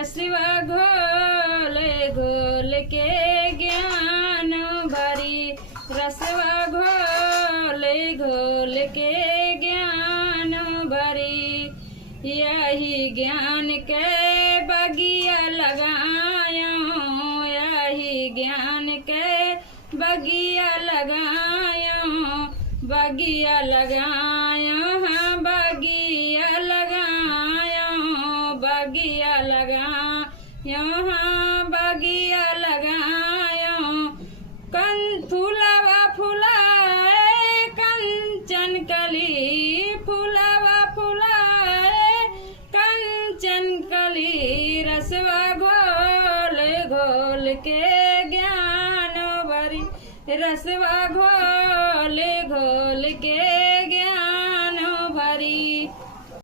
रसवा घोल घोल के ज्ञान भरी, रसवा घोल घोल के ज्ञान भरी। यही ज्ञान के बगिया लगायो, यही ज्ञान के बगिया लगायो, बगिया लगायो, हाँ बगिया लगायो, बगिया लगायो, हाँ बगिया लगायो। फूलवा फुलाए कंचन कली, फूलवा फुलाए कंचन कली। रसवा घोल घोल के ज्ञान भरी, रसवा घोल घोल के ज्ञान भरी।